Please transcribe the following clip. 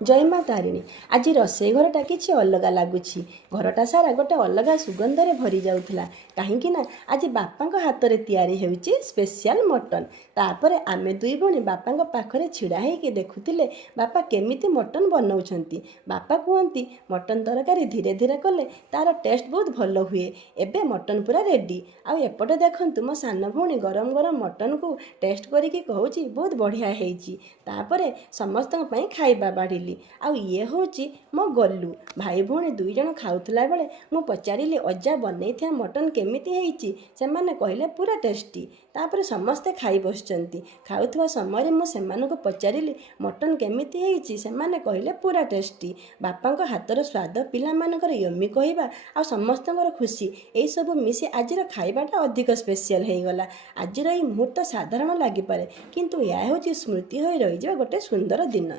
जय माँ तारिणी। आज रोसई घरटा किसी अलग लगुच। घरटा सारा गोटे अलग सुगंधरे भरी जाऊला कहीं आज बापा हाथ में तैयारी होउची स्पेशल मटन। तापर आमे दुई भणी बापा पाखरे छिड़ा होइके देखुतिले बापा केमिति मटन बनाउछंती। बापा कहती मटन तरकारी धीरे धीरे कले तार टेस्ट बहुत भल हुए। एबे मटन पूरा रेडी। आउ एपटे देखंतु मो सान भौणी गरम गरम मटन को टेस्ट करिके कहूची बहुत बढ़िया होइची। तापरे समस्तन पई खाइबा बाढ़ी आउ ये होची मो गलु भाई भौणी दुई जण खाउथला बेले मु पचारिली अजा बनैथिया मटन केमिति हेइची। से माने कहले पूरा टेस्टी। तापर समस्ते खाई बसचंती। खाउथवा समय मु सेमानको पचारिली मटन केमिति हेइची। से माने कहले पूरा टेस्टी। बापांको हातर स्वाद पिला मानकर यम्मी कहबा आ समस्तଙ୍କର खुशी एई सब मिसी आजिर खाइबाटा अधिक स्पेशल हे गला। आजिर एई मुहूर्त साधारण लागि पारे किंतु या होची स्मृति होई रहि जा गोटे सुंदर दिन।